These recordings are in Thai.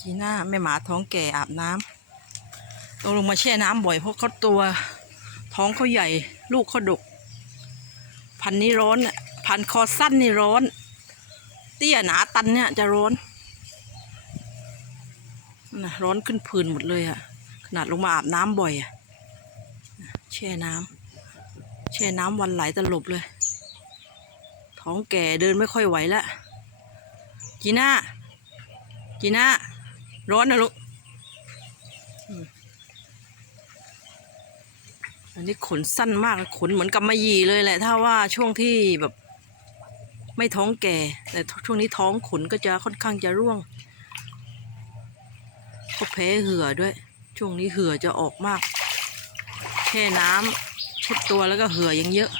จีน่าแม่หมาท้องแก่อาบน้ำต้องลงมาแช่น้ำบ่อยเพราะเขาตัว ท้องเขาใหญ่ ลูกเขาดก พันนี้ร้อนน่ะพันคอสั้นนี่ร้อน เตี้ยหนาตันเนี่ยจะร้อนนะร้อนขึ้นผื่นหมดเลยอะขนาดลงมาอาบน้ำบ่อยอะแช่น้ำแช่น้ำวันไหลตลบเลย ท้องแก่เดินไม่ค่อยไหวแล้วจีน่าจีน่า ร้อนนะลูกอืมอันนี้ขนสั้นมากขนเหมือนกำมะหยี่เลยแหละ ถ้าว่าช่วงที่แบบ ไม่ท้องแก่ แต่ช่วงนี้ท้องขนก็จะค่อนข้างจะร่วงก็แพ้เหือด้วย ช่วงนี้เหือจะออกมากแช่น้ำเช็ดตัวแล้วก็เหือยังเยอะ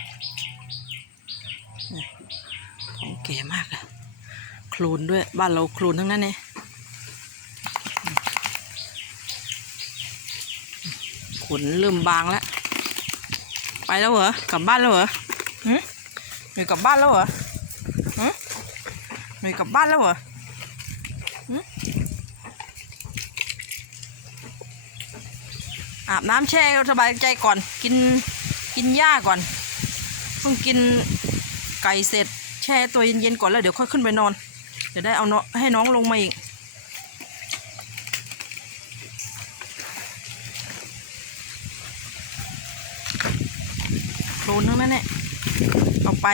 นี่ท้องแก่มากเลยโคลนด้วย บ้านเราโคลนทั้งนั้นเนี่ย ขนเริ่มบางแล้ว ไปแล้วเหรอ กลับบ้านแล้วเหรอหืมหนูกลับบ้านแล้วเหรอหืมหนูกลับบ้านแล้วเหรอหืมอาบน้ำแช่สบายใจก่อน กินกินหญ้าก่อน เพิ่งกินไก่เสร็จ แช่ตัวเย็นๆก่อนแล้วเดี๋ยวค่อยขึ้นไปนอน เดี๋ยวได้เอาเนาะให้น้องลงมาอีก โคลนทั้งนั้นแหละออกไป